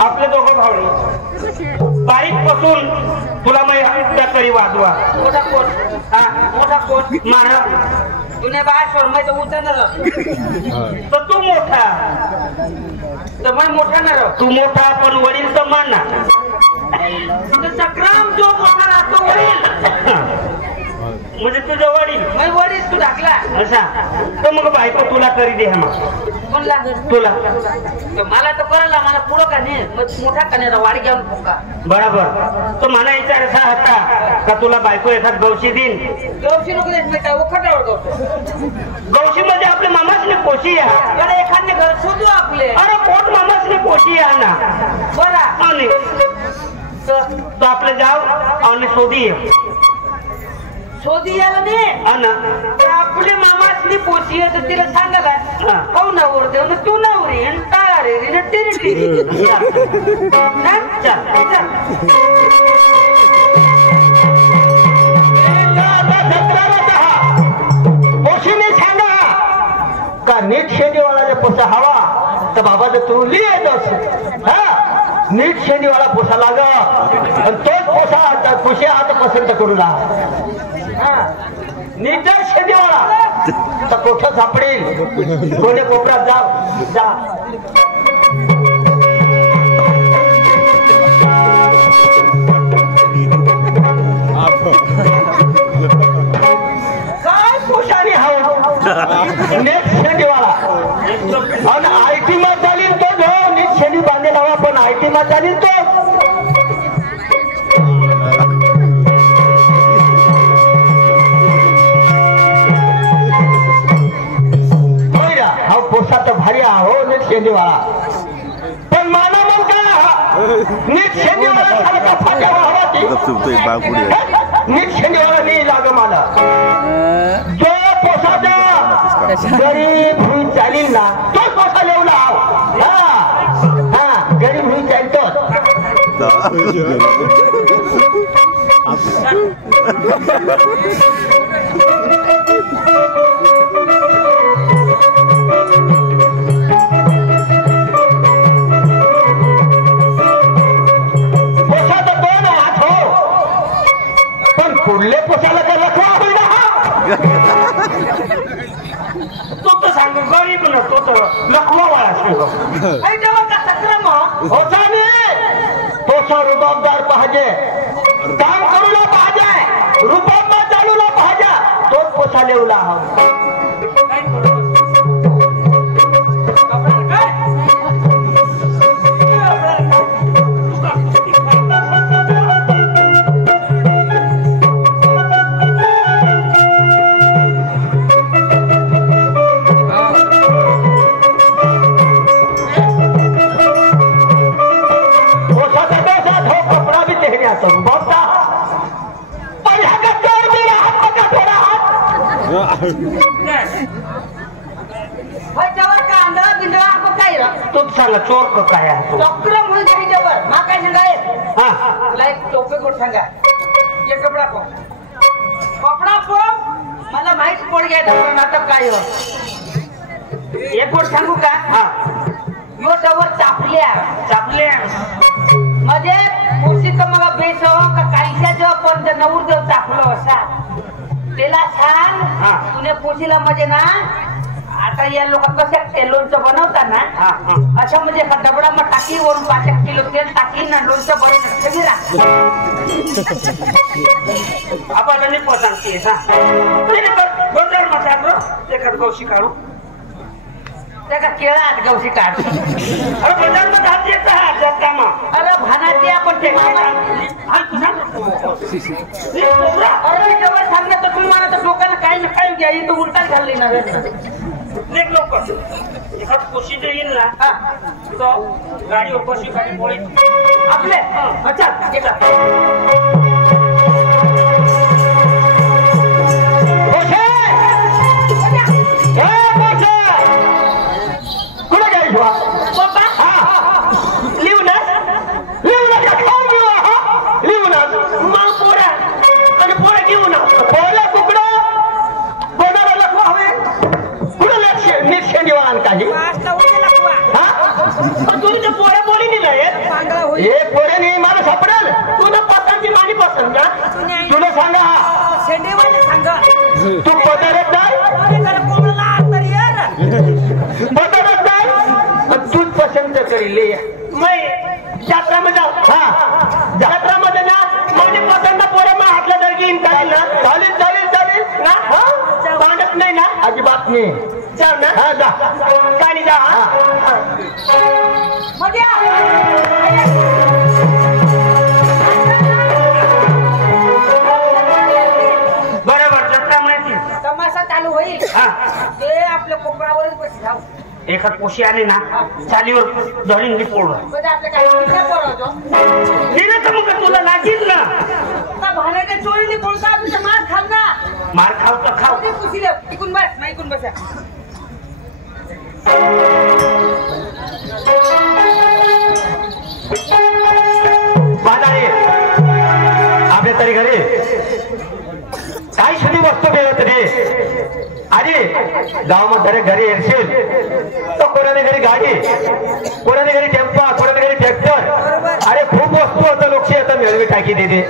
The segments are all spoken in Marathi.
आपले दोघं भावडे बारीक पासून तुला माहिती करी वाजवा मोठा कोट मारा तुने बाहेर शोरमायचं उचलणार तर तू मोठा तर मग मोठा ना तू मोठा पण वडील तर माना संग्राम जो मोठा राहतो वडील म्हणजे तुझं वडील मग वडील तू टाकला असा तर मग बायको तुला करी दे मग कोणला तुला मला तर करायला मला पुढं का नाही मग मोठा का वाढ घेऊन का बरोबर तो मला विचार असा होता का तुला बायको एखाद गवशी देईन गवशी नको देत नाही काय खटावर गवशी मध्ये आपले मामासने पोशी आहे अरे एखादे घर शोधू आपले अरे कोण मामासने पोशी आहे ना बरा आणि तो आपले जाव आणि शोधी शोधी याला नाही आपले मामासनी पोची आहे तर तिला सांगायला हो ना ओरते तू ना उरी आणि टाळा रे पोशीने सांगा का नीट शेतीवाला पोसा हवा तर बाबा जर तू लिहित हा नीट शेतीवाला पोसा लाग आणि तोच पोसा पोशी आता पसंत करू लाग नीट शेतीवाला तर कोठं सापडेल कोणे कोपऱ्यात जा काय पोशाने हवं नीट शेतीवाला आणि आयटी मध्ये चालील तो जो नीट शेती बांधेल हवा पण आयटी मध्ये चालील तो पोसा तर भारी आहो नीट शेतीवाला पण माना मग काय नीट शेतीवाला सारखा फाट्यावर हवा नीट शेतीवाला नाही लाग मला जो पोसाचा गरीब हुई चालील ना तोच पोसा लेवला हा गरीब हुई चालतो पुढले पोसाला तर लखवा होईल तो तर सांग गरीब ना तो तर लखवा वाला पोसा रुबाबदार पाहिजे काम करूला पाहिजे रुबाबदार चालूला पाहिजे तोच पोसा लेवला तूच सांगा चोर को काय चक्र म्हणून त्याच्यावर मा काय सांगाय लाईक टोपे कोण सांगा ये कपडा मला माहित पड घ्यायचं नाटक काय एक गोष्ट सांगू का यो डवर चापल्या म्हणजे मुशीच मला बेस का काहीच्या जेव्हा पण नवर देव चापलो असा त्याला सांग तुने पोशीला म्हणजे ना आता या लोक कशा लोणचं बनवतात ना अच्छा म्हणजे डबडा मग टाकी वरून 5 किलो तेल टाकी ना लोणचं बनवून सगळी राख आपण नाही पोचांती बदल म्हटलं एखाद गवशी काढू त्याचा केळात गवशी काढ अरे बदल मग हात येतात कामा अरे भानाची आपण ते अरे जवळ सांगण्यात तर तुम्हाला तर डोक्याला काही ना काही घ्या इथं उलटा घालली ना लेख लवकर एखाद कोशी जे येईल ना तो गाडीवर कोशी गाडी पोळी आपले अच्छा काही तू पदारत नाही पदारत नाही तूच पसंत करी ले यात्रा मध्ये हा यात्रा मध्ये ना माझी पसंत पोरे मग हातला दर्गी येईन चालेल ना चालेल चालेल चालेल ना भांडत नाही ना अजिबात नाही चल ना हा जा गाडी जा बरोबर जत्रा माहिती तमाशा चालू होईल हा ते आपल्या कोपरावरच बस जाऊ एखाद पोशी आले ना चालीवर धरून पोळवा म्हणजे आपल्या काही बोलवतो दिलं तर मग तुला लागेल ना भाड्याने चोरीने बोलता तुझ्या मार खाल ना मार खाव तर खाव ते पुसील इकून बस नाही इकून बसा बाजारी आपल्या तरी घरी काही शुद्धी वस्तू मिळत रे अरे गावामध्ये घरी येशील तर कोणाने घरी गाडी कोणाने घरी टेम्पा कोणाने घरी ट्रॅक्टर अरे खूप वस्तू होतं लोक आता मिळवी टाकी देते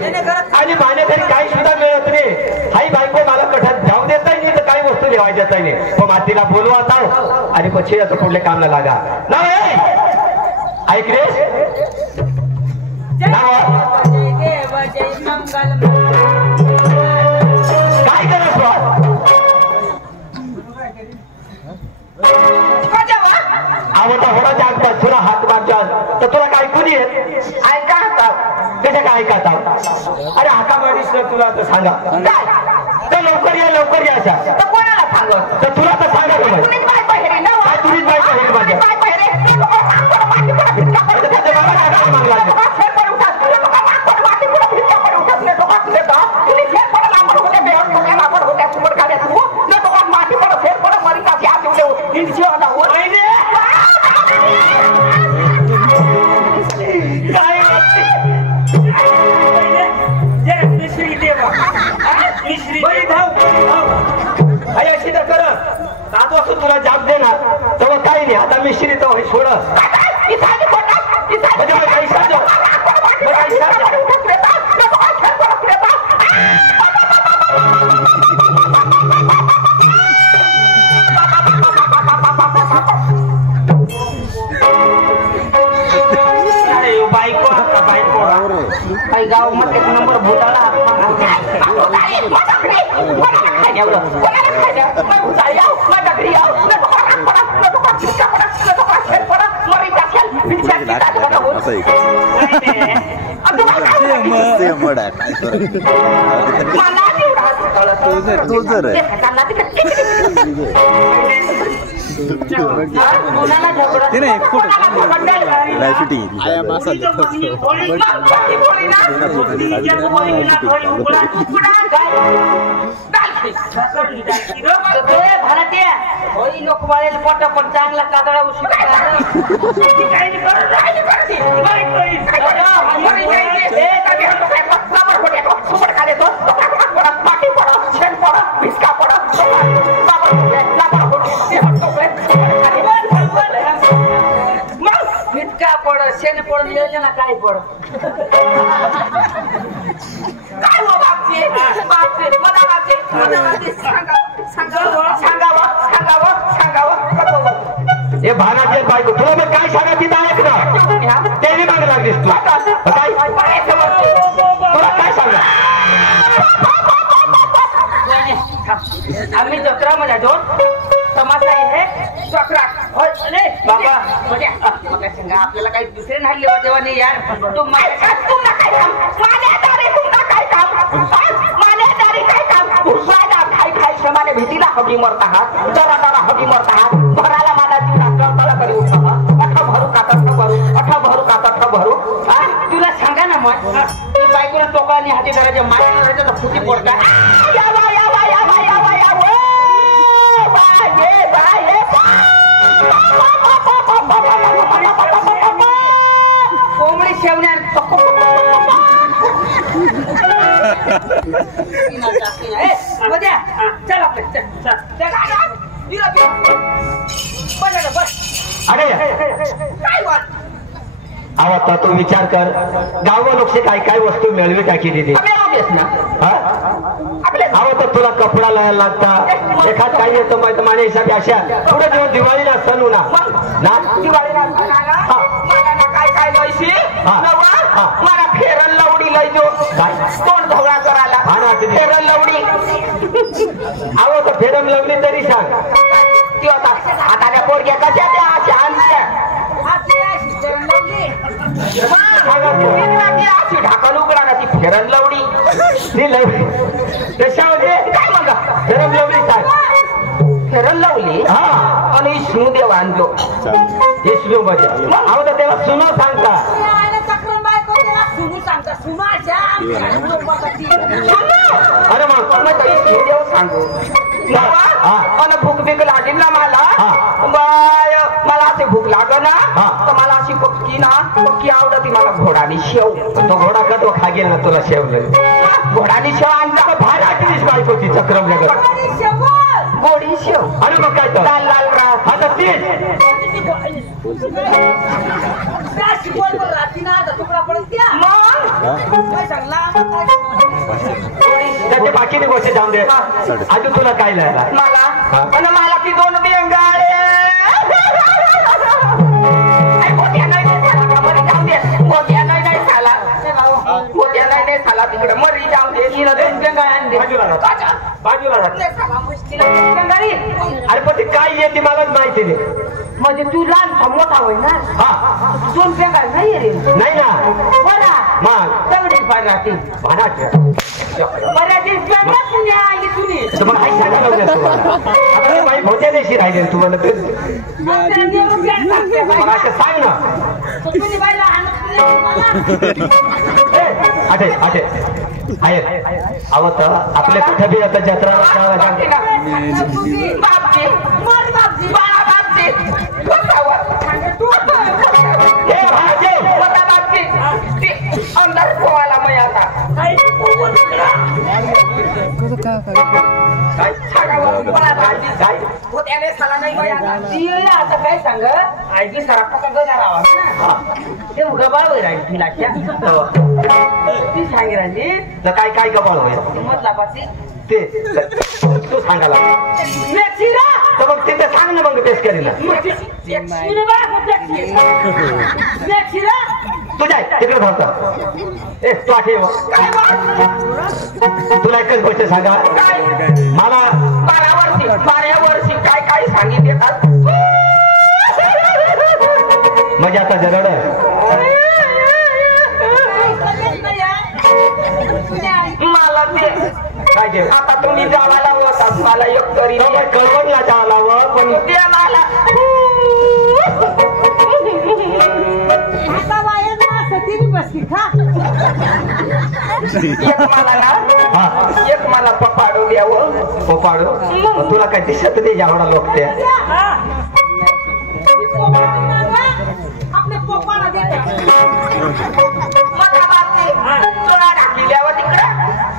आणि माझ्या घरी काही सुद्धा मिळत नाही हाई बायको मला कठात जाऊ देता नाही तर काही वस्तू लिवाय देता नाही पण मातीला बोलवा आता आणि પછી आता पुढले कामला लागा ना ऐक रे काय करत आवडता होता जागता तुला हात मारच्या तर तुला काय ऐकून येत ऐका आता त्याच्या काय ऐकत अरे हाका मारीस तुला तर सांगा काय तर लवकर या अशा तर कोणाला सांगत तर तुला तर सांगा तुम्ही काय तुम्हीच बाय पाहिजे माझ्या तुला जाब देणार तेव्हा काही नाही आता मिश्री तर सोड काही गाव मध्ये एक नंबर भूताला भारतीय लोक वाळेल पोट पण चांगला कातळा इतका पड शेण पडून योजना काय पड काय हो बापचे बापचे मला सांगावं हे भानाचे बायको तुला मग काय सांगा तिथं ऐक ना त्याने मागे लागलीस तू तुला काय सांगा आम्ही जत्रामध्ये जाऊन तमाशा आहे जत्रा बाबा आपल्याला काही दुसरे नाही तेव्हा नाही यार श्रमाने भीतीला हगी मरत आहात जरा जरा हगी मरत आहात भराला माझा जीवना करी उठा भरू काता भरू तुला सांगा ना मग ती बायकोला टोकाने हाती धरायच्या माझ्या फुटी पडता कोंबडी शेवण्या चल अरे आता तू विचार कर गाव लोक काय काय वस्तू मिळवी टाकी दिली अहो तर तुला कपडा लावायला लागता एखाद काही येतं माहिती माझ्या हिसाबी अशा पुढे दिवस दिवाळीला सण ना दिवाळीला मला ना काय काय लयशी मला फेरन लवडी लय जो तोंड धवळा करायला फेरन लवडी अहो तर फेरन लावली तरी सांग ती आता त्या पोरग्या कशा त्या अशा आणल्या अशी ढाकल उघडा ना ती फेरन लवडी ती लवली त्याच्यामध्ये काय म्हणा फेरन लावली सांग फेरन लावली आणि विष्णू देव आणलो विष्णू मध्ये अहो तर तेव्हा सुनो सांगता अरे मग देव सांगू मला भूक बीक लागेल ना मला बाय मला असे भूक लाग ना तर मला अशी पक्की आवडती मला घोडानी शेव तो घोडा का तो खागेल ना तुला शेवलं घोडानी शेव आणला भारी आठवीस बायको ती चक्रम गोडी शेव अरे मग काय तर लाल लाल राहत आता तीच त्याच्या बाकीने गोष्टी जाऊन दे अजून तुला काय लिहायला मला ती दोन बेंगाळे तिकडे मरी जाऊ दे बाजूला अरे पण ती काय येते मलाच माहिती नाही म्हणजे तू लहान मोठा होईल ना हा दोन बेंगाळ नाही रे नाही ना बरा मग तेवढीच पाहिजे तुम्हाला आई सांगा लागलं तुम्हाला माहीत होत्या दिवशी राहिले तुम्हाला असं सांग ना आठे आठे आहे अहो तर आपल्या कुठे बी आता जत्रा अंदर पोवाला मग आता आता काय सांग आजी सराफा गजारावा ते गबाळ राहील तिला ती सांगी राहिली तर काय काय गबाळ होईल मधला पाची ते तू सांगायला तर मग तिथे सांग ना मग पेश करीला तू जाय तिकडे थांबता ए तू आठे तुला एकच गोष्ट सांगा मला 12 वर्षी काय काय सांगितलं म्हणजे आता जरड मला ते काय ते आता तुम्ही जावाला होतात मला एक तरी कळवणला जावं पण ते मला एक मला ना एक मला पपाडू द्यावं पोपाडू तुला काय दिसत नाही एवढा लोक ते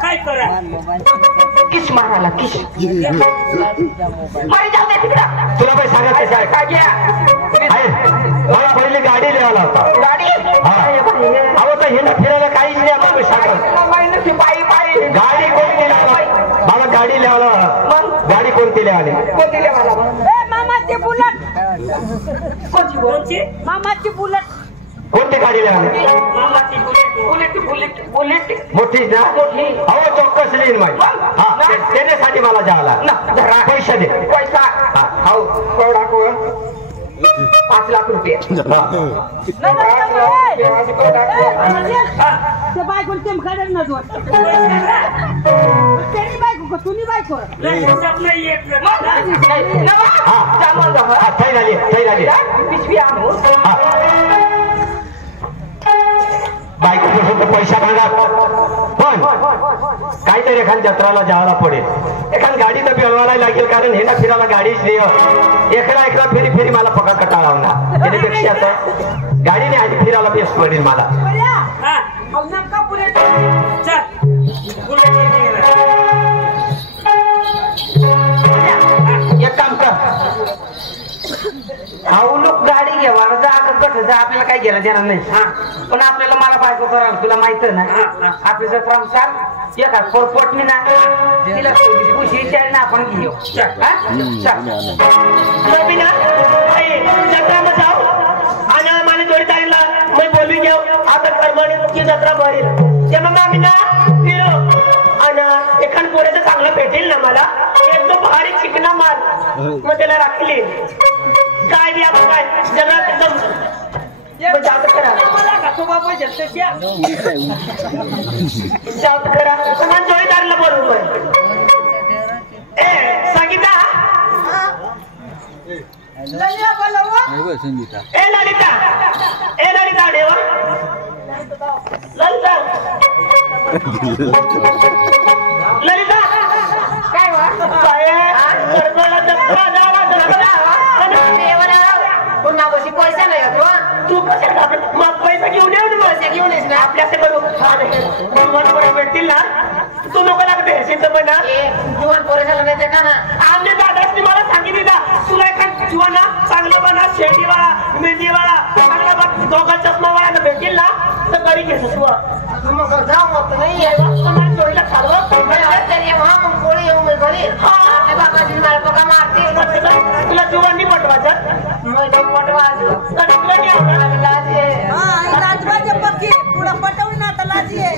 काय करा किस माराला किस मारी जाऊ दे तिकडं तुला काही सांगायचं आहे काय घ्या मला पहिली गाडी लिहायला होता गाडी अहो तर हे ना फिरायला काहीच नाही आपण सांगा पायी पायी गाडी कोणती लिहायला मला गाडी लिहायला मग गाडी कोणती लिहायली कोणती लिहायला मामाची बुलट कोणची मामाची बुलट कोणती गाडी लिहायली मामाची बुलेट बुलेट बुलेट मोठी ना मोठी अहो चौकस लिहीन माहिती हा त्याच्यासाठी मला जायला पैसे दे पैसा हो कोरडा कोरडा 5 लाख रुपये ते बायको तेम काढेल ना दोन त्यांनी बायको का तुम्ही बायको पिशवी आणू बायको पैसा मागा पण काहीतरी एखाद जत्राला जायला पडेल एखाद गाडी तर मिळवायला लागेल कारण हे ना फिरायला गाडीच नाही एकला फेरी फेरी मला पका कटाळा होणार त्याच्यापेक्षा आता गाडीने आधी फिरायला बेस पडेल मला एक काम कर लोक गाडी घेवा जा कट तुझं आपल्याला काय घेणं देणार नाही पण आपल्याला मला बायको करायला तुला माहित ना आपली जत्रा चाल ये का पोटणी ना तिला खुशी विचार ना आपण घेऊ जत्रा में जाओ आणि मला जोडीदारीला मी बोलवी घेऊ आता कर्माने की जत्रा भरेल तेव्हा मग आम्ही ना गेलो आणि एखाद पोऱ्याचं चांगलं भेटेल ना मला एकदम भारी चिकना मार मग त्याला राखली काय बी आपण काय जगात एकदम जात करा मला का तो बाबा जत्रेच्या जात करा समान जोडीदारीला बोलवतोय ए संगीता ललिता बोलवा ए ललिता देवा ललिता काय वा पुन्हा बशी पैसा नाही का तू कशा मग पैसा घेऊन येऊ पैसे घेऊन येस ना आपल्या भेटतील ना तू लोक लागते म्हणा जीवन पोरेसाला नाही का ना आमच्या दादाची मला सांगितली ना तुला एखाद जीवाना चांगला बना शेंडीवाळा मेंदीवाळा चांगला बन दोघा चष्मावाळा भेटतील ना तर गाडी घेतो तू मग जाऊ मग नाही चोरीला चालवत पोळी येऊ मी घरी बाबाजी मला पका मारते तुला जीवांनी पटवायचं तुला नाही आवडत राजबाजे पक्की पुढं पटवून ना आता लाजी आहे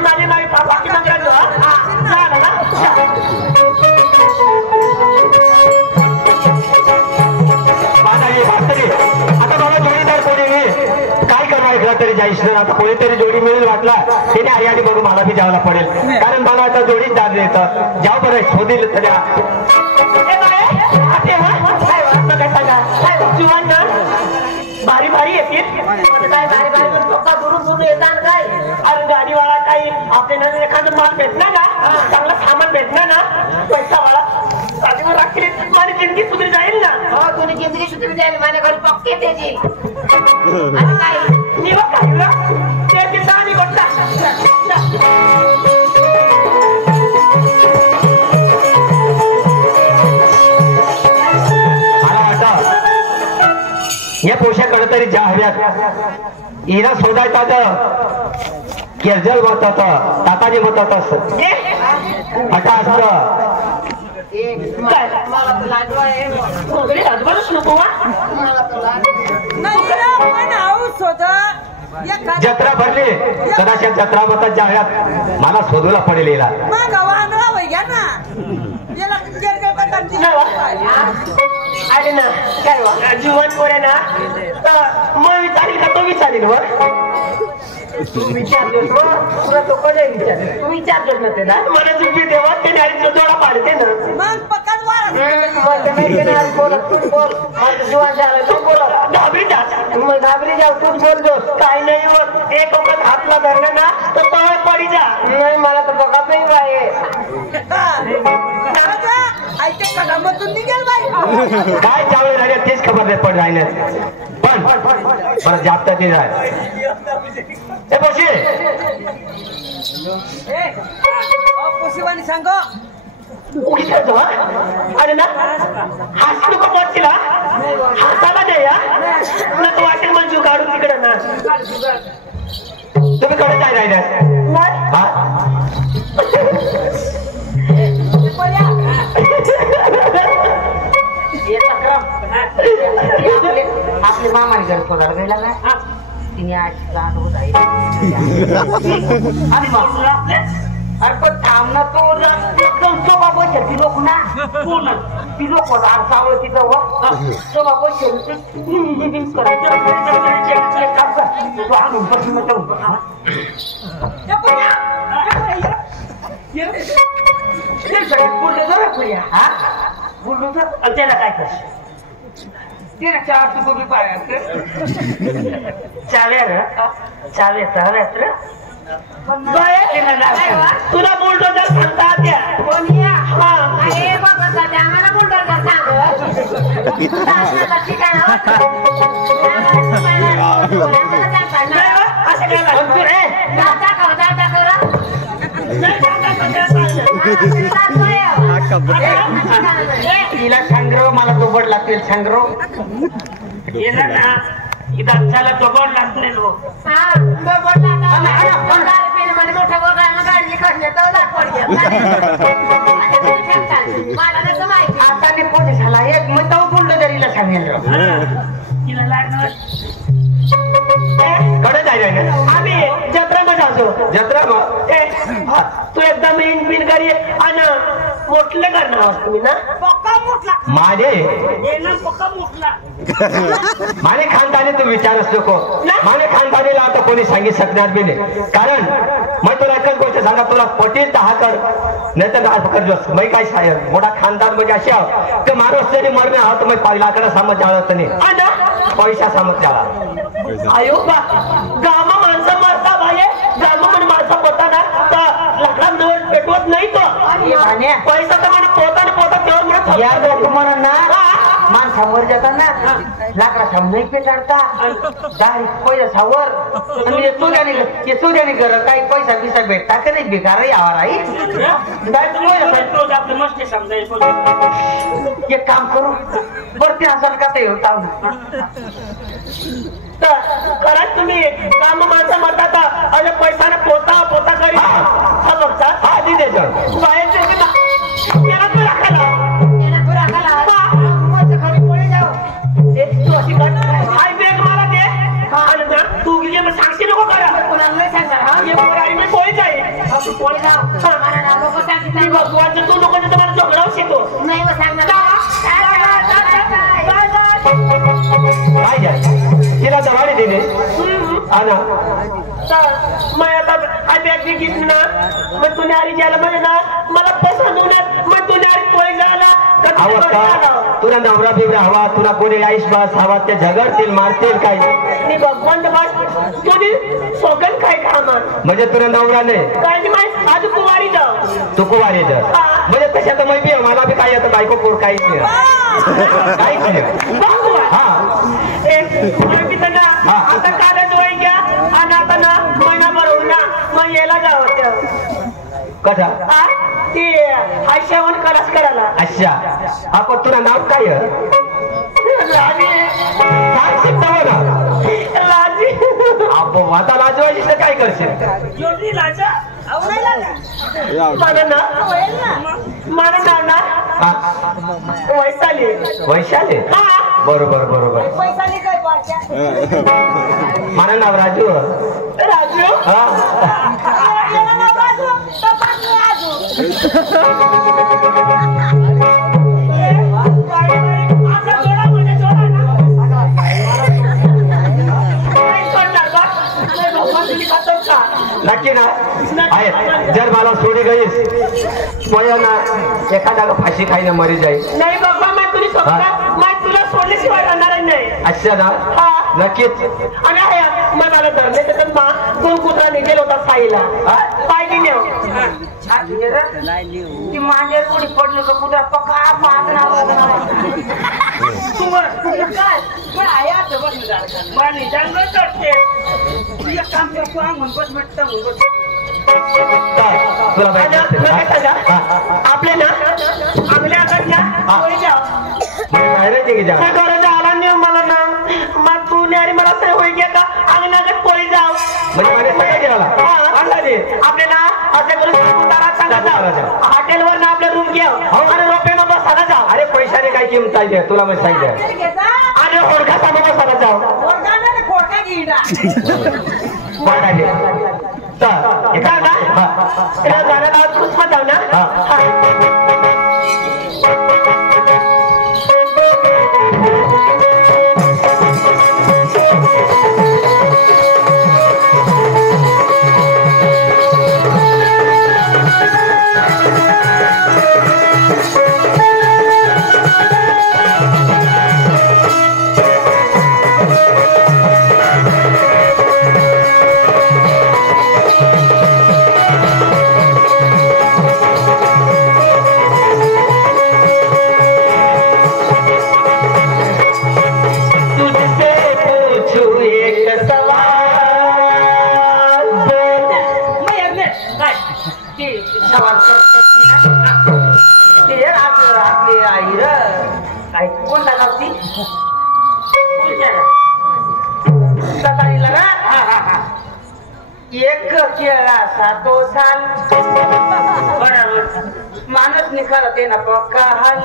माझी पापा की मंदिरात आता मला जोडीदार कोणी काय करणार तरी जायच आता कोणीतरी जोडी मिळेल वाटला त्याने हरियाणी बघू मला बी जायला पडेल कारण मला आता जोडीच दाद येतं जाऊ बरं शोधील तरी काय सांगा जीवन ना भारी भारी येतील काय भारी भारी पक्का दुरून येतात काय अरे गाडीवाला काही आपल्याला एखादं माल भेटणार ना चांगला सामान भेटणार ना पैसावाला गाडीवर राखली माझी जिंदगी सुधरी जाईल ना हो तुम्ही जिंदगी सुधरी जाईल माझ्या घरी पक्के त्याची आणि काय निवा काय ते तिथं आणि बघता या पोशाकडे तरी ज्या हव्यात हिरा शोधायचा तर केरजल होतात ताताजी होतात आता असत मला तर लाजवा आहे राजबारच नको नाही रे, पण हाऊस होतं. जत्रा भरली कदाचित जत्रा होतात ज्या हव्यात मला शोधूला पडेल हिला मग वांदळा वय घ्या ना याला केरकेर करतात अरे ना काय जीवन पोरे ना मग विचारील का तो विचारील वर तू विचारतोस तुला तो कडे विचार तू विचारतोस ना त्याला मला चुकी देवा ते नाही जोडा पाडते ना मग पक्काच वार बोलत तूच बोल माझं जीवन झालं तू बोलत घाबरी जा मग घाबरी जाऊ तूच बोलतोस काय नाही होत एक वखत हातला धरलं ना तर तळ पडी जा नाही मला तर बघा नाही बाई आयते कदमातून निघेल बाई काय चालू राहिले तेच खबर नाही पड राहिले पण मला जास्त ते जाय ए बशी पोशिवानी सांग अरे ना हास नको पडतील हाताला द्या या तुला तो वाटेल मंजू काढून तिकडे ना तुम्ही कडे काय राहिले आपले मामाने घर पगार गेला का तिने आज जाण होत आहे अरे पण थांब ना तो एकदम सोबा बसत ती लोक ना ती लोक सावळ तिथं सोबा बसत आणून बसून बोललो तर त्याला काय कर त्याला चार तुकोबी पाहिजे तुला बुलडोजर सांगता त्या आम्हाला बुलडोजर तिला सांगरो मला तो बड लागतील सांगरो गेला ना इथं झाला जबड लागले लोक आता मी पोलीस झाला एक मग तो गुंडगिरीला सांगेल तिला लागणार कडे जायला आम्ही जत्रा जातो जत्रा मग तू एकदम इन बिन करी आणि मोठले करणार तुम्ही ना पक्का मोठला माझे पक्का मोठला माने खानदानी तू विचारच नको माने खानदानीला आता कोणी सांगित शकणार बी नाही कारण मग तुला एकच गोष्ट सांगा तुला पटील तर हा कर नाही तर हा कर मग काय साहेब मोठा खानदान म्हणजे असे आहो ते माणूस जरी मरणे आहोत मग पहिलाकडे समज जाळत नाही पैसा समज जाळा आयो बा गामा माणसं मरता भाई गामा म्हणे माणसं पोताना तर लाकडांवर पेटवत नाही तो पैसा तर म्हणे पोताने पोता तेव्हा म्हणत या लोक म्हणा ना माणसावर जाताना लाकडा समजाई पेटाडता पैसावर चोऱ्याने कर काही पैसा बिसा भेटता का नाही बेकार यावर आई एक काम करू बरं ते असं का ते करा तुम्ही काम माणसं म्हणतात अरे पैसाने पोता पोता करी हा बघता हा दिदे तू सांगशी नको करा भगवान तू नको तुम्हाला झगडावूच येतो काय जाय तिला दवाडी दिले आना मग आता बॅग घेतली ना मग तुने आरी ज्याला म्हणे ना मला पसंत होण्यात मग तुने आरी पोळी झाला तुला नवरा बिवरा हवा तुला कोणी आईश बास हवा ते झगडतील मारतील काय भगवान तुम्ही सोगन काय कामा म्हणजे तुला नवरा नाही काय नाही माहिती आज कुवारी जाऊ तू कुवारी जा म्हणजे तशा तर माहिती मला बी काय येतं बायको पोर काहीच नाही काहीच नाही आता कागद वय घ्या आणि आता ना महिना बरोबर ना मग यायला जावं कसा ते आयशावन कलास करायला अच्छा आपण तुला नाव काय आता लाजवायची काय करशील मला नाव ना वैशाली वैशाली बरोबर बरोबर मला नाव राजू राजू नक्की ना आहे जर मला सोडी गईस ना एखादा फाशी खाईने मरी जाईल नाही बाबा मैं तुझी तुला सोडल्याशिवाय राहणार नाही अच्छा ना नक्कीच आणि मला धरले तर दोन कुत्रा निघेल होता साईला पाय घेणे ती मांजर कोणी पडलं का कुत्रा पक्का आपले ना आपल्या आला नाही मला ना मग तू आणि मला सर होई घ्या अंगणागत पोळी जाव आपले ना असं करून हॉटेलवर ना आपलं रूम घ्या आणि रोपे मग बसायला जा अरे पैशाने काय किंमत आहे तुला मी सांगितलं आणि होडका सामा बसायला जाऊ जाऊ ना एक केळा सातो साल बरोबर माणूस निघालते ना पक्का हाल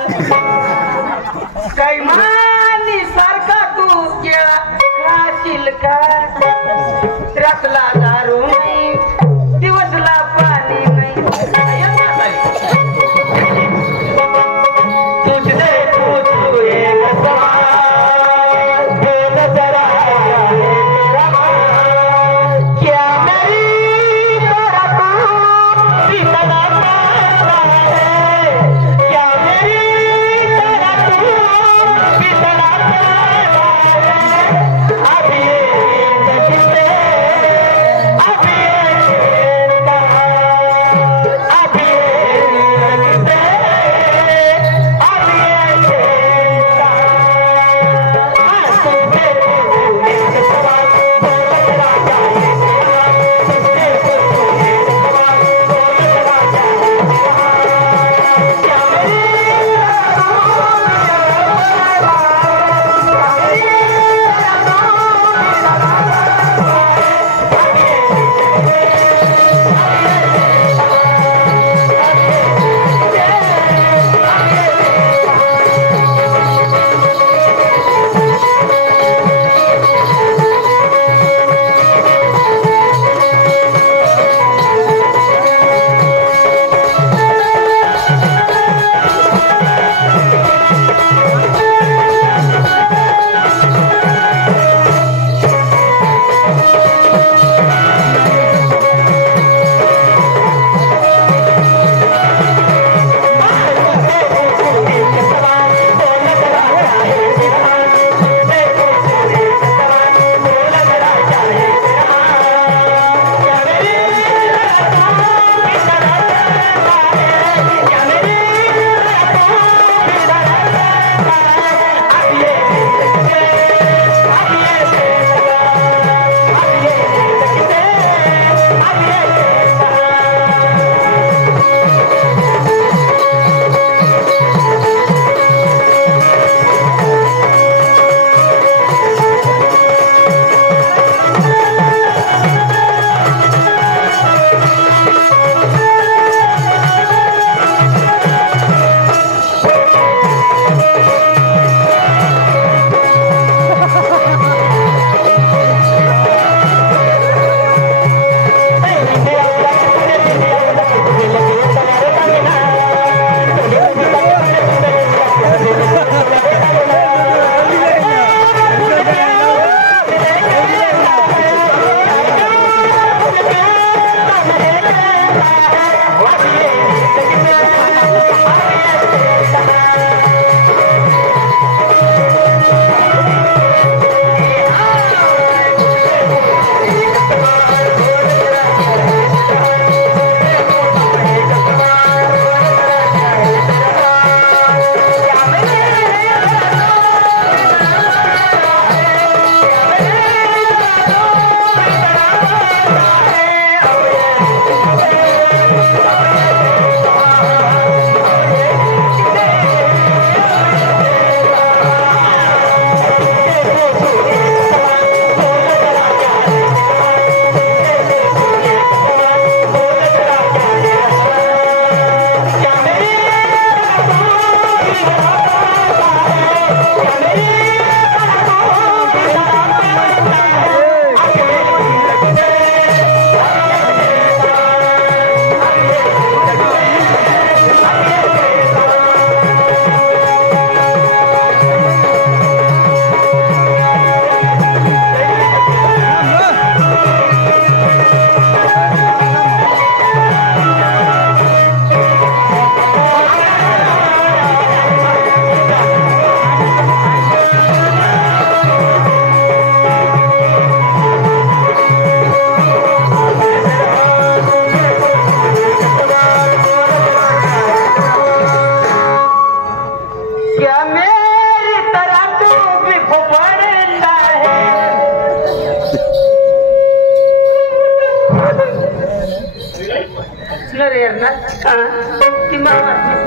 काही मानी सारखा तू केळा खाशील का रातला दारू नाही दिवसला पाणी नाही तुझसे पूछू एक सवाल बोल जरा मेरा हाल क्या मेरी तरह तू इतना प्यारा है क्या मेरी तरह तू इतना प्यारा है अब ये नशीबे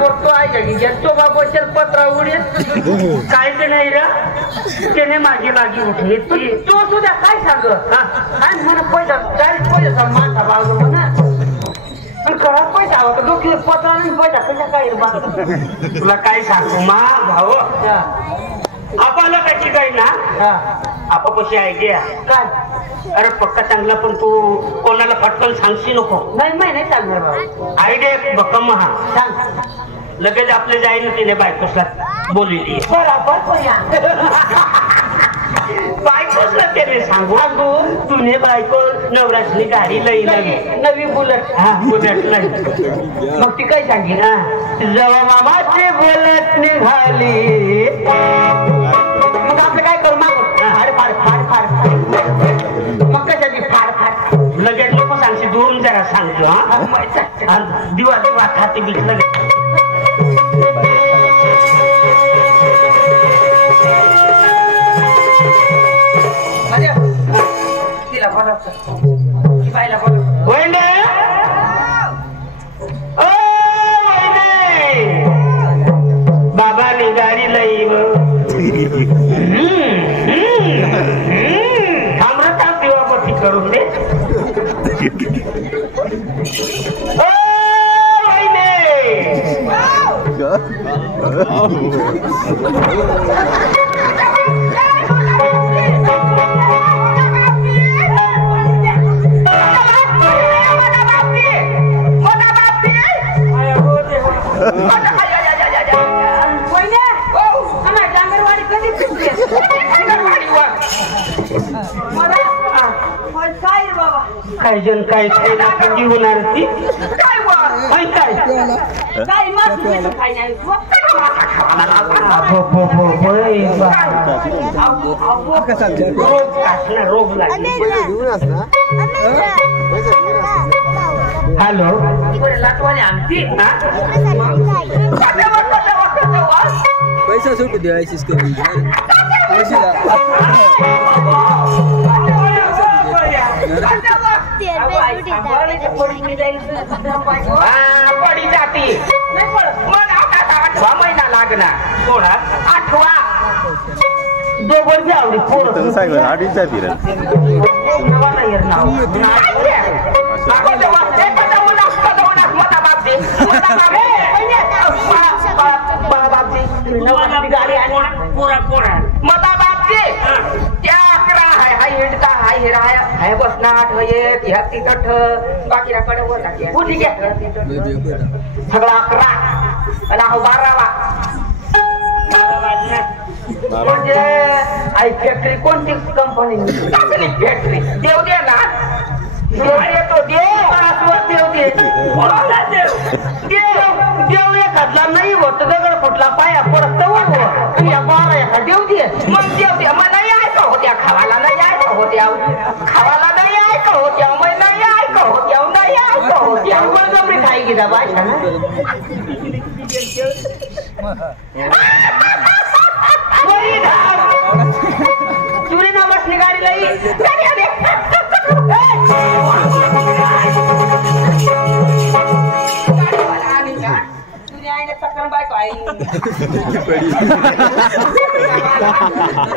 करतो आहे तो बा बसेल पत्रा उडेल काहीच नाही रे त्याने माझी लागी उठली ती तो सुद्धा काय सांग काय म्हणा पैसा 40 पैसा माणसा बाजू म्हणा पण घरात पैसा हवा तर डोक्यात पत्रा नाही पैसा कशा काय तुला काय सांगू मा भाऊ आपल्याला त्याची काही ना आपापशी आयडिया काय अरे पक्का चांगला पण तू कोणाला पटकन सांगशी नको नाही सांगणार बाबा आयडिया बकम हा सांग लगेच आपले जाईन तिने बायकोसला बोलली बरोबर बायकोसला त्याने सांगू तुने बायको नवरासनी गाडी लई नवी बुलेट हा बुलेट नाही मग ती काय सांगेल जेव्हा मामाची बुलेट निघाली मग आपलं काय करू मागू फाड मग कशाची फाड लगेच नको सांगशी दूरून जरा सांगतो हा दिवा खाते बीच लगेच तिला बोलावं बायला बोलावं वहिनी ओ वहिनी बाबाने गाडी लई थांबता दिवाबती करून दे ओ वहिनी काय जण काय कधी होणार ती काय रोग हॅलो लाटवाने आमची पैसा सुटू द्यायचीच कमी पडी जाती 8 महिना लागणार कोणा 8वा दोघं आवडी पोरं सगळा 11 आणि 12वा म्हणजे आई फॅक्टरी कोणती कंपनी फॅक्टरी देव दे ना देव एखादला नाही होत दगड फुटला पाया परत या 12 एका देव दे मग देव दे मग नाही ऐका होत्या खावाला नाही ऐका होत्या खावाला नाही ऐका होत्या मग नाही ऐका होत्या नाही ऐका होत्या मग मी खाई गेला बायका ना चुरी ना बसली गाडी लई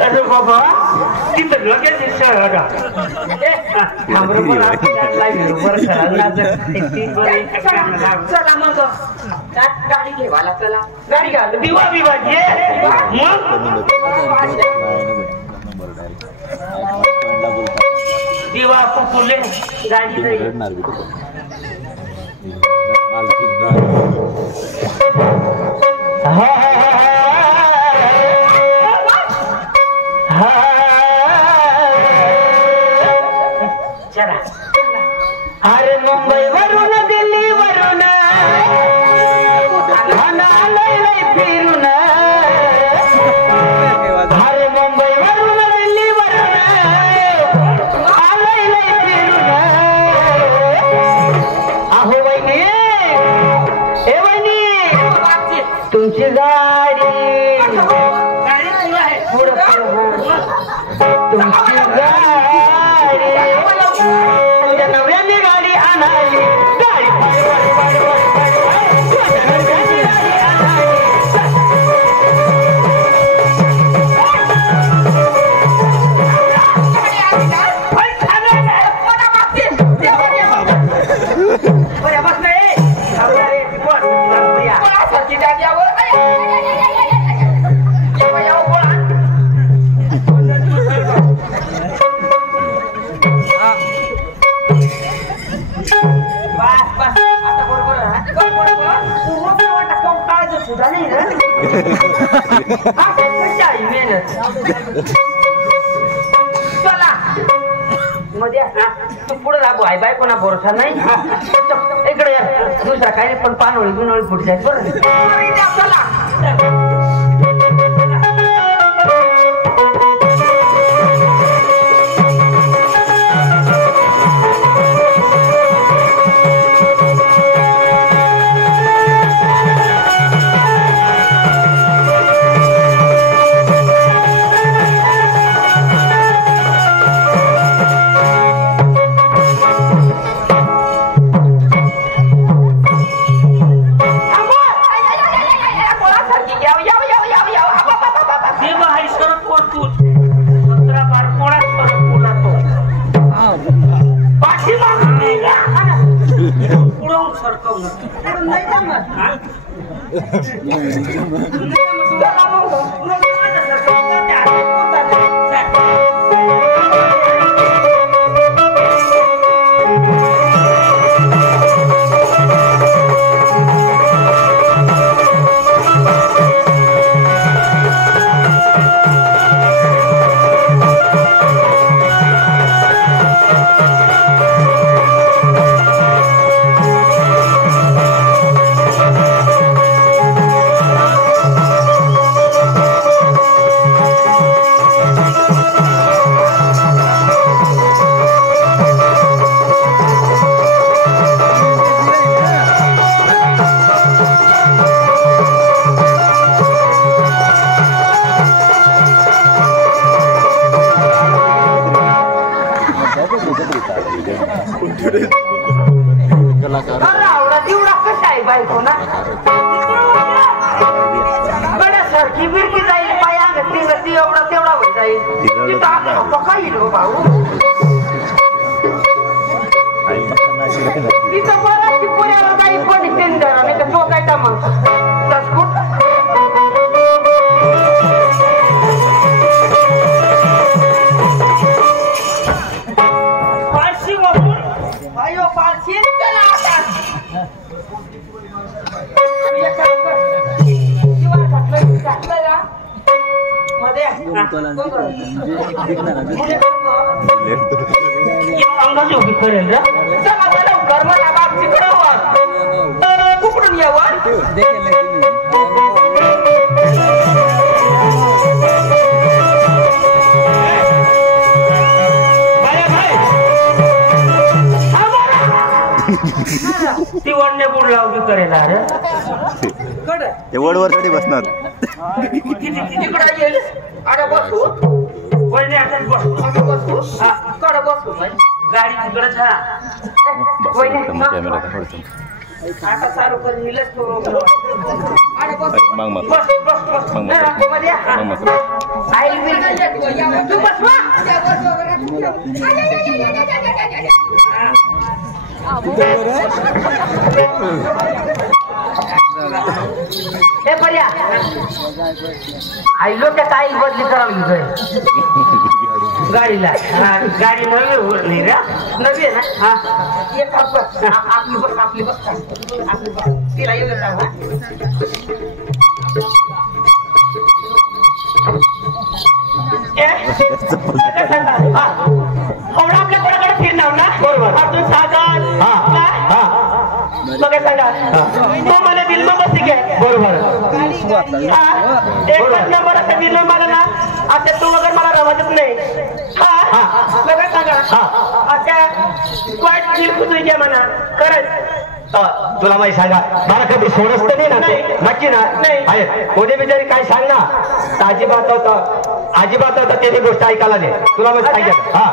अरे बाबा तिथं लगेच चला मग गाडी घेवाला चला गाडी घाल दिवा बिवाजी मग दिवा कुकुले गाडी अरे मुंबई वरून दिल्ली वरून फिरून अरे मुंबई वरून दिल्ली वरून फिरून अहो वहिनी ए वहिनी तुमची गाडी तुमची गाडी नव्याने गाडी आणाली गाडी सारखी दादी आवड सुद्धा नाही ना चला मध्ये तू पुढे राहू आई बाय कोणा भरोसा नाही इकडे दुसरा काही पण पानोळी बिनोळी फुट जाईल बरं चला ती वडणे बुडला उभी करेल ते वडवर साठी बसणार तिकडे येईल अरे बसू वडणे आता बसू कडे बसू गाडी तिकडे जा आता चालू कर हिलच हे पर्या आई लोक आई बदली करावी गाडीला गाडी नवी रे नवी आहे ना हा एक आपली बस तिला येऊन आपल्या कोणाकडे फिरणार ना बरोबर अजून सागर मग सांगा तो मला दिल मग बस ठीक आहे बरोबर एक नंबर असं दिल मला ना आता तू वगैरे मला रमतच नाही बघा सांगा आता वाईट दिल तुझी म्हणा करत तुला माहिती सांगा मला कधी सोडत नाही ना नक्की ना नाही कोणी बिचारी काय सांग ना तर अजिबात होता त्याची गोष्ट ऐकायला नाही तुला माहिती सांगितलं हा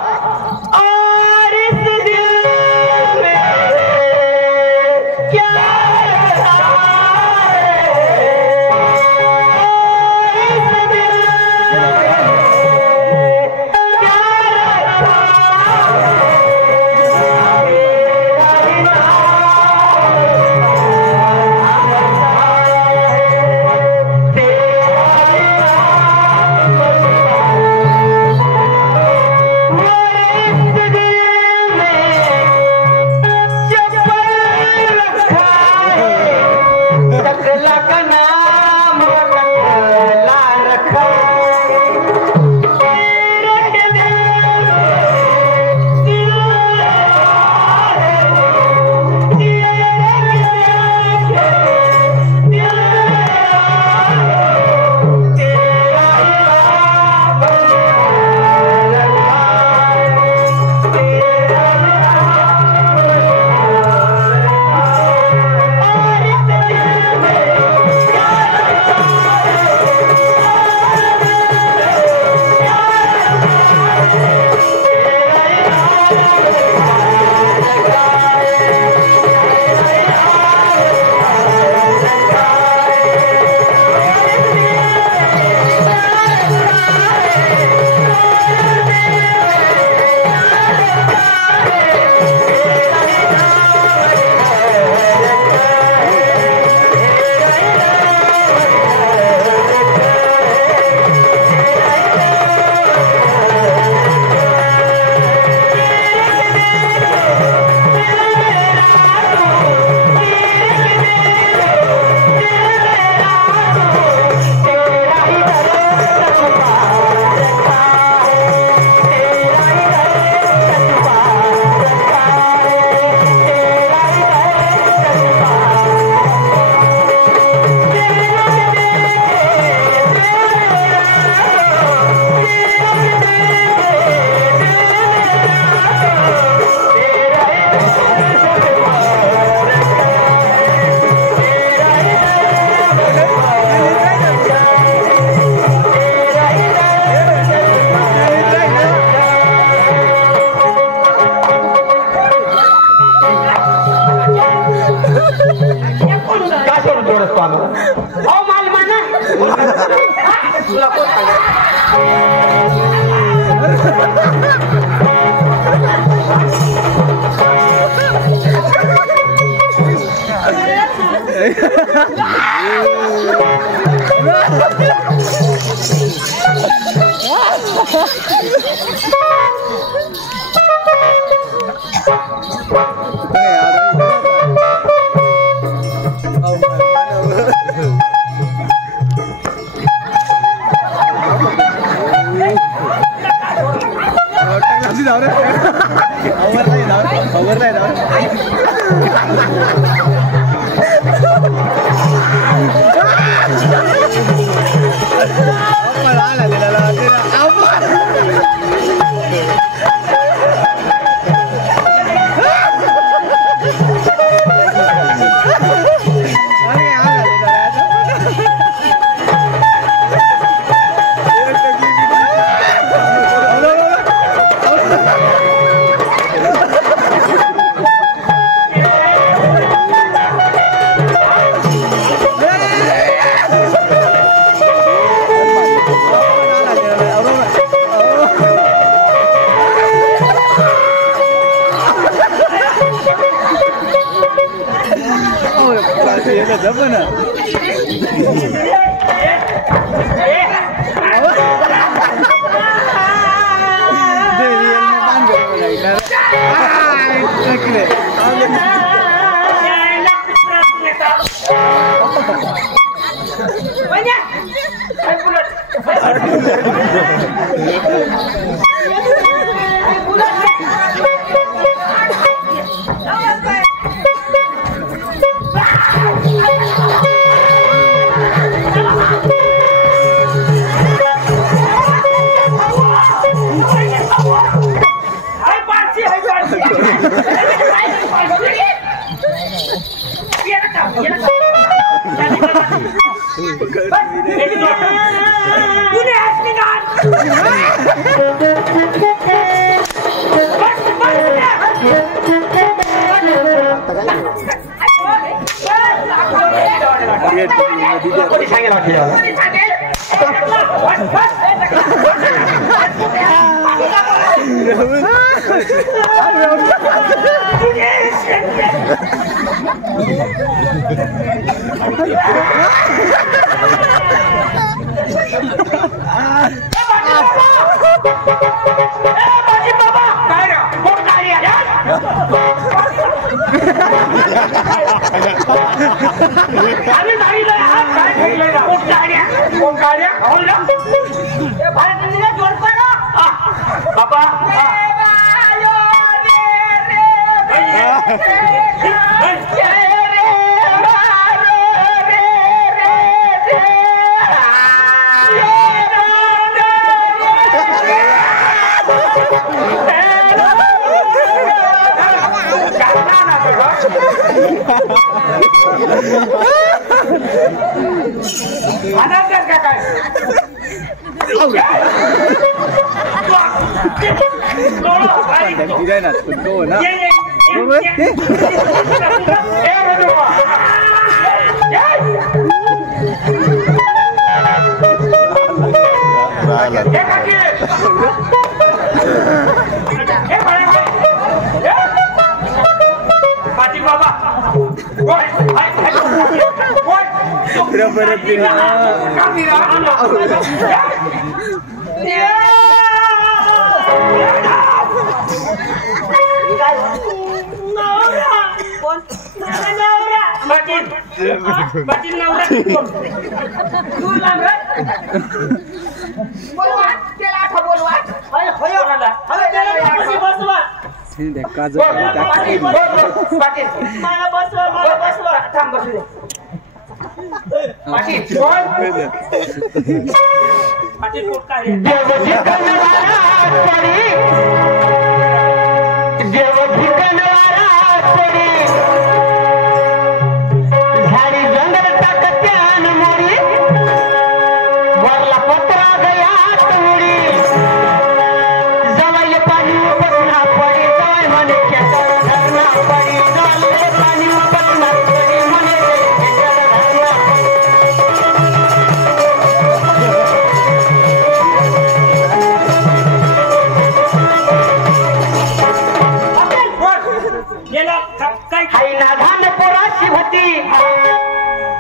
अल्लाह का नाम ला रखा आम्ही काढ्या जोड करा बाबा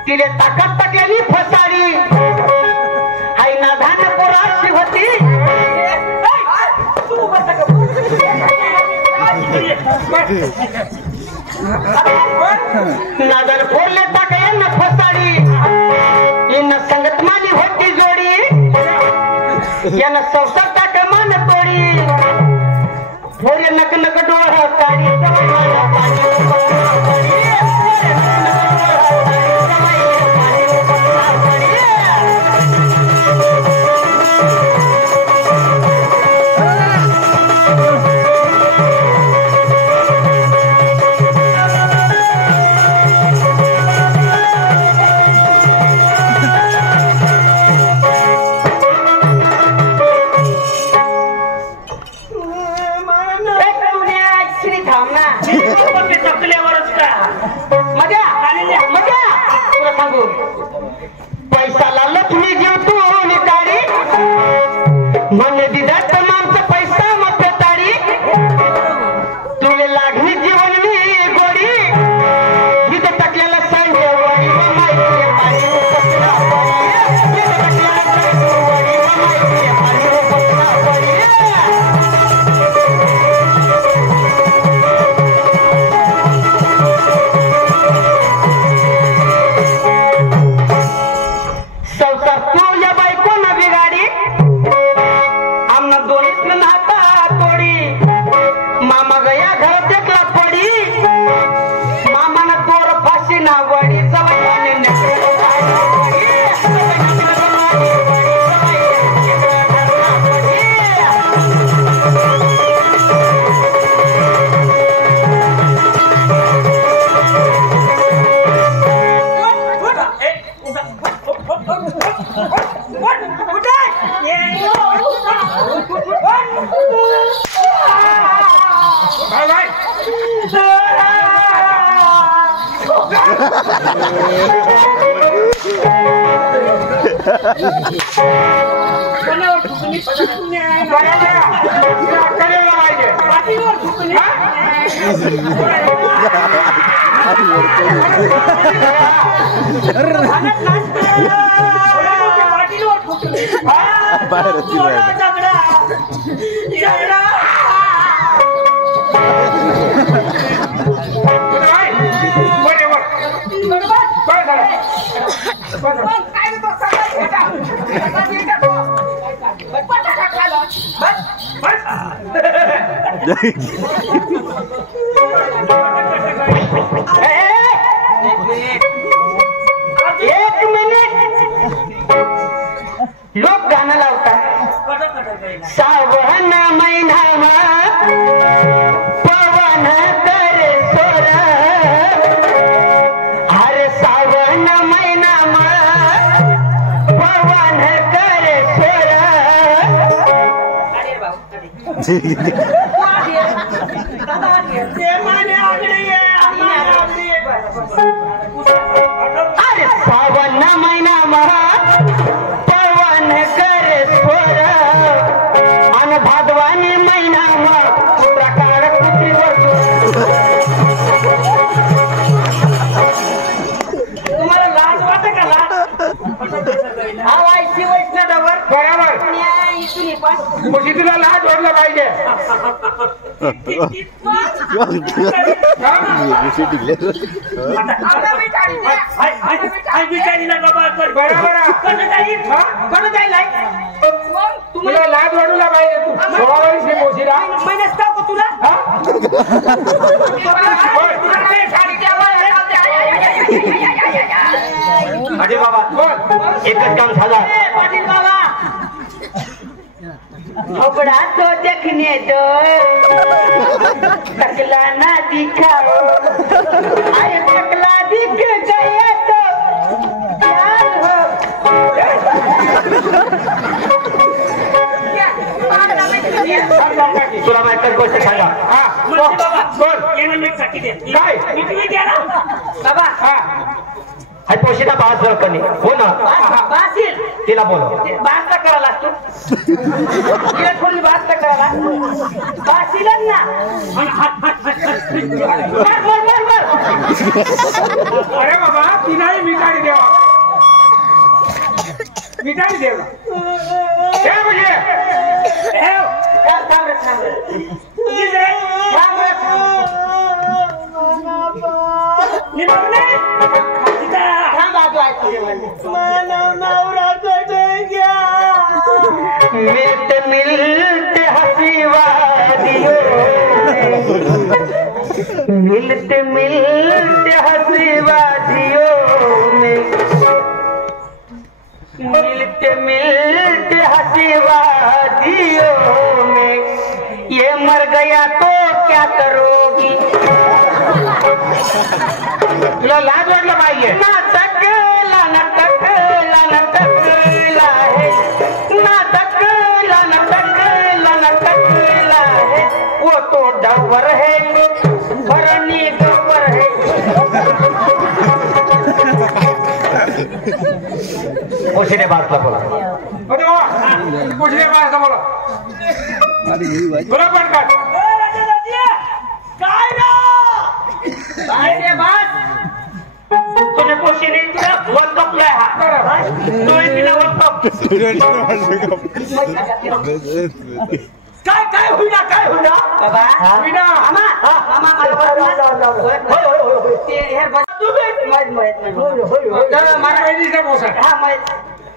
तिले ताकद टाकलेली फसाडी हाय ना धान पोराशी होती नादर बोलले टाकाय ना फसाडी इन संगत माली होती जोडी याना संसार टाक मन तोडी भोरे नक नक डोळा काढी पैसा लाल तुम्ही जीव तू निकाडी मन दिदा तमामचा पैसा मत ताडी तुले लागली जीवन मी गोडी जिथे टाकलेला सांगे वाडी माहिती आणि उपसना पडी जिथे टाकलेला सांगे वाडी माहिती आणि उपसना पडी बटाटा खाला बस एक मिनिट लोक गाणं लावतात सावन महिनामा पवन कर सोर हर सावन महिनामा पवन कर सोर अरे सावन महिनामा पवन कर सोर अन भादवानी महिनामा प्रकार कुत्रीवर तुम्हाला लाज वाटते का लाज हा वायसी वैष्णवर बरोबर इथून पण मुशी तुला लाज वाटलं पाहिजे तुला लाज वाटूला पाहिजे तू मुशीला तुला अरे बाबा एकच काम झाला पाटील बाबा घबरा तो देखने दो टकला ना दिखाओ अरे टकला दिख गया तो प्यार हो तुला माहित गोष्ट सांगा काय बाबा हाय पोशीला बास जर कनी हो ना बासील तिला बोलो बासला करा लागतो तिला थोडी बासला करा लागतो बासीलच ना बर अरे बाबा तिनाही मिठाई देवा मिठाई देवा हे म्हणजे मिलते मिलते हंसी वादियों मिलते मिलते हंसी वादियों में मिलते मिलते हंसी वादियों में ये मर गया तो क्या करोगी तुला लाज वाटलं पाहिजे नाटक ला नाटक ला नाटक ला है नाटक ला नाटक ला नाटक ला है वो तो डवर है भरनी गवर है उसीने बात ला बोला उसीने बात ला बोला बरोबर काट काय रे बास तुझे पोशीने तुला वर्ल्ड कप लाय हा तो तिला वर्ल्ड कप काय होईना बाबा होईना मामा मामा मला ते हे माझ्या बहिणीचा पोसा हा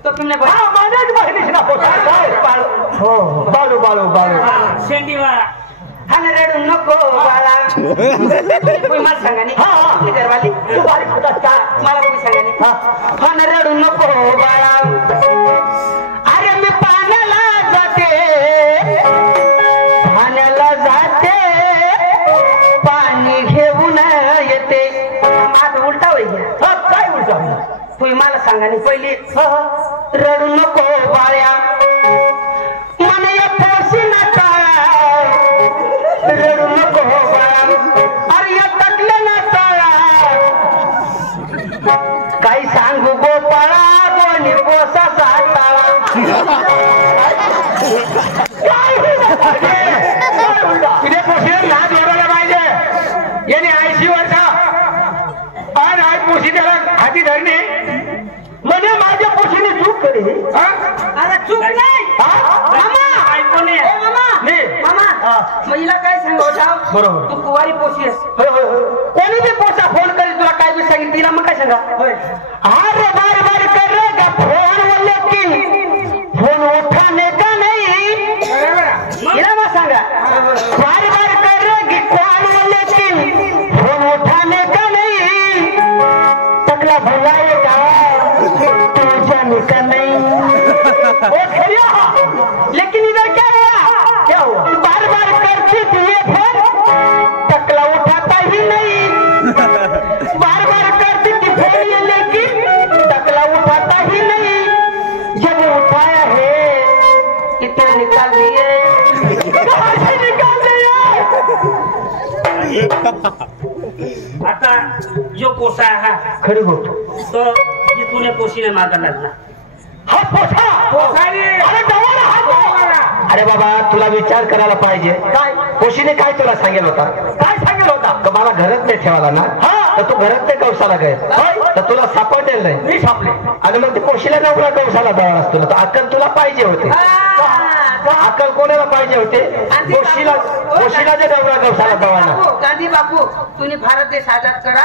तो तुमने हा माझ्याच बहिणीचा पोसा हो बाळू बाळू बाळू शेंडीवाळा हा ना रडू नको बाळा तुम्ही मला सांगा नी आपली घरवाली तू बारीक होता का मला तुम्ही सांगा नी हा ना रडू नको बाळा अरे मी पाण्याला जाते पाणी घेऊन येते माझं उलटा होईल काय उलटा तुम्ही मला सांगा नी पहिली रडू नको बाळ्या मन पोशी नका रडू नको बाळा अरे तकले ना टाळा काही सांगू गोपाळा कोणी पोसा टाळा तुझे पोशी लाज ओरवला पाहिजे याने 80 वर्षा आणि आज पोशी त्याला हाती धरणे म्हणजे माझ्या पोशीने चूक करी अरे चूक नाही मामा ऐकून मामा महिला काय सांगू बरोबर. तू कुवारी पोशी आहेस कोणी बी पोसा फोन करी तुला काय बी सांगितलं तिला मग काय सांगा अरे बार बार कर फोन लेकिन जाने का नहीं। वो खरिया लेकिन इधर क्या हुआ बार बार करती थी ये फोन टकला उठाता ही नहीं। बार बार करती थी फोन ये लेकिन टकला उठाता ही नहीं। जब उठाया है इतना निकाल दिए। कहाँ से निकाल दिए? आता जो पोसा है खरी गोष्ट तो ये तूने पोशीने मागा लागला हा पोसा अरे डवाला हा डवाला. अरे बाबा तुला विचार करायला पाहिजे काय पोशीने काय तुला सांगेल होता का मला घरात नाही ठेवाला ना तर तू घरात नाही कवसाला गए तर तुला सापडेल नाही मी सापले आणि मग ते पोशीला नवरा कवसाला दवाला तुला तर अक्कल तुला पाहिजे होते. अक्कल कोणाला पाहिजे होते? पोशीला जे नवरा कवसाला दवाला. गांधी बापू तुम्ही भारत देश आजाद करा.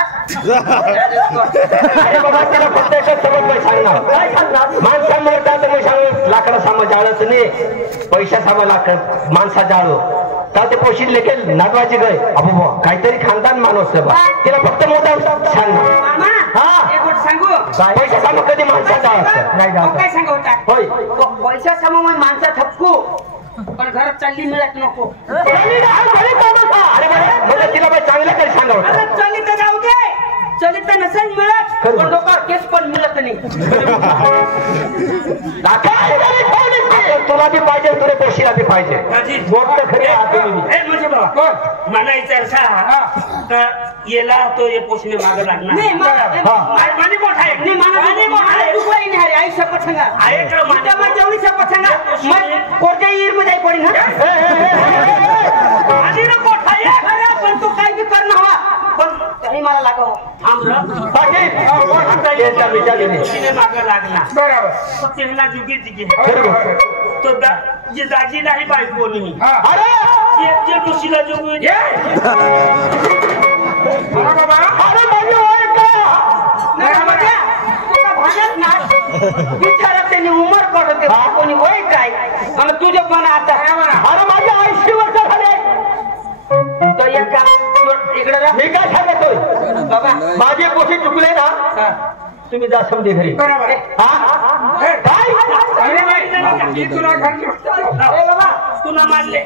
अरे बाबा त्याला फक्त एकच समज मी सांगणार काय सांगणार माणसा मरता तर मी सांगू लाकडा सामा जाळत नाही पैसा सामा लाकड माणसा जाळो तर ते पोशील लेखेल नागवाची गय अबो काहीतरी खानदान माणूस तिला फक्त मोठा सांगणार. हा एक गोष्ट सांगू पैसा सामा कधी माणसा जाळत नाही काय सांगू होता होय पैसा समोर माणसा ठपकू पण घरात चालली मिळत नको. अरे म्हणजे तिला बाई चांगलं काही सांगा होतं चली तर जाऊ दे चली तर नसेल मिळत पण डोक्यावर केस पण मिळत नाही. तुला बी पाहिजे तुला पोशीला बी पाहिजे गोष्ट खरी म्हणजे बाबा मला विचारसा का येला तो ये पोषणे माग लागणार नाही माझी मोठा आहे नाही मला तू काही नाही आई शपथ सांगा ऐकलं माझ्या जेवढी शपथ सांगा मग कोणत्या ईर मध्ये पडेल ना माझी ना मोठा आहे पण तू काही बी कर ना हवा पण काही मला लागाव पोषणे माग लागणार बरोबर त्यांना जुगी जिगी तो जे दाजी नाही बायको नाही जे ऋषीला जुगू विचारात त्यांनी उमर करते कोणी वय काय आणि तुझे पण आता अरे माझ्या 80 वर्ष झाले तो एक का इकडे राहा मी काय सांगतोय बाबा माझे पोशी चुकले ना तुम्ही जा समजे घरी बरोबर काय तुला बाबा तुला मारले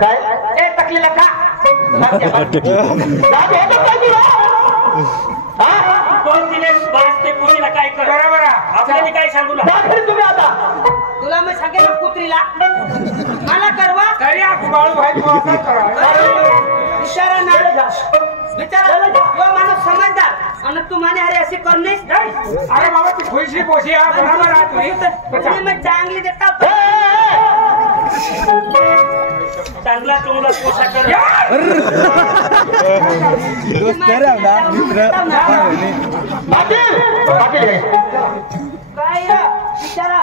काय ए तकलीला का दोन दिले बस ते पुरीला काय कर बरोबर आपल्याला काय सांगू तुम्ही आता तुला मी सांगेन कुत्रीला मला करवा विचारा ना विचारा यो माणूस समजदार आणि तू माने अरे अशी करणे अरे बाबा तू खुशी पोशी बरोबर तुम्ही मी चांगली देता चांगला तुम्हाला पोषा कर काय विचारा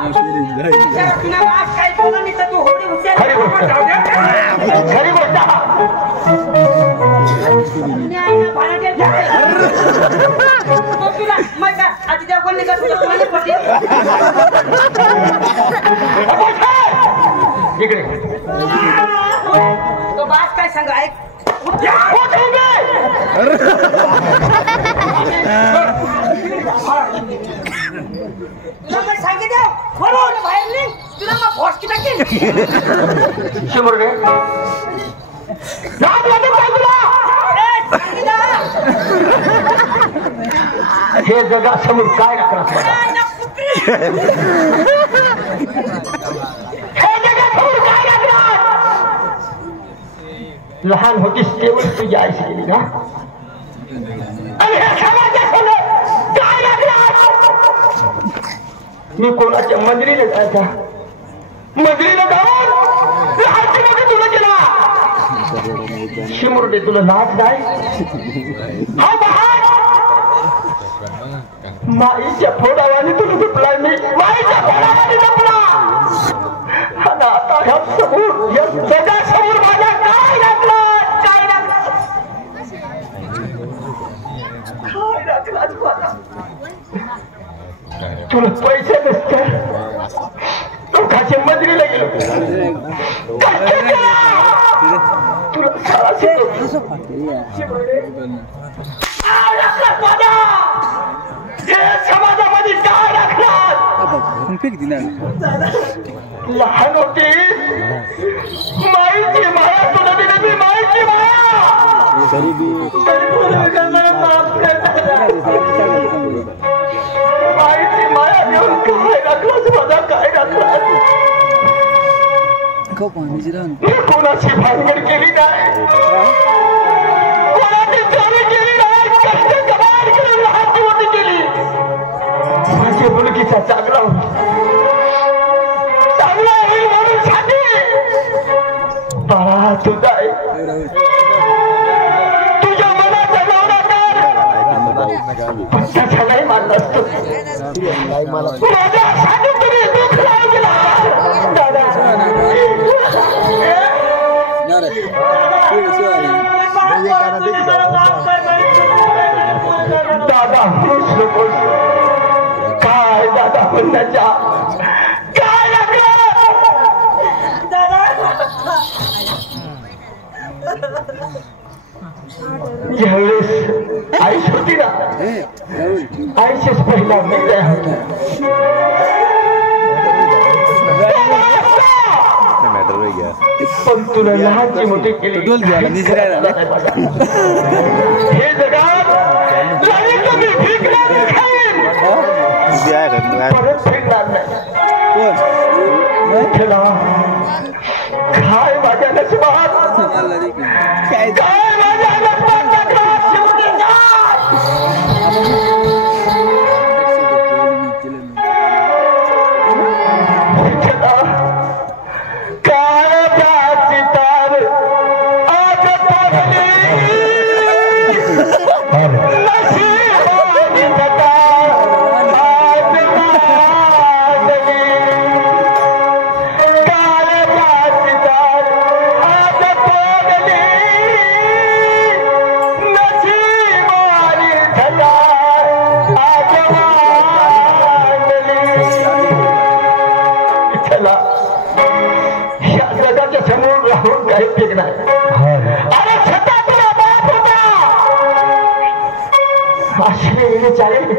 तुला आज काय बोला नाही तर तू होडी हुशार खरी गोष्ट खरी गोष्ट तुला मग आधी त्या बोलले का तुला कोणी पटेल इकडे तो बास काय सांगा ऐक तुला काय सांगितलं बरोबर बाहेर नाही तुला मग फॉस्की टाकेल शंभर हे जगासमोर काय राखणार लहान होतीस तेवढी तुझी आई गेली ना आणि हे समाजासमोर काय लागणार मी कोणाच्या मंदिरीला जायचा मंदिरीला जाऊन लहानपणी तुला गेला शिमुरडे तुला लाज नाही हा बहार माईच्या फोडावाने तुला झुपलाय मी माईच्या फोडावाने झुपला आणि आता ह्या समोर या जगासमोर माझ्या काय लागलं काय लागलं तुला पैसे नसते लोकांच्या मंदिरीला गेलो तुला लहान होती माईची माया तुला दिली मी माईची माया माईची माया घेऊन काय राखलास माझा काय राखलास कोणाची भानगड केली नाही कोणाची चोरी केली नाही कष्ट कमाल करून लहानची मोठी केली माझ्या मुलगीचा चांगला होईल म्हणून साठी बाळा तुझा तुझ्या मनाचा नवरा तर त्याच्यालाही मानला असतो माझ्यासाठी तुम्ही दुःख लावून गेला दादा खुश नकोस काय दादा म्हणण्याच्या काय ज्यावेळेस आईश होती ना आईशीच पहिला निर्णय होता पण तुला लहानची मोठी केली हे जगात परत फिरणार नाही काय माझ्या नशिबात काय माझ्या नशिबात चालेल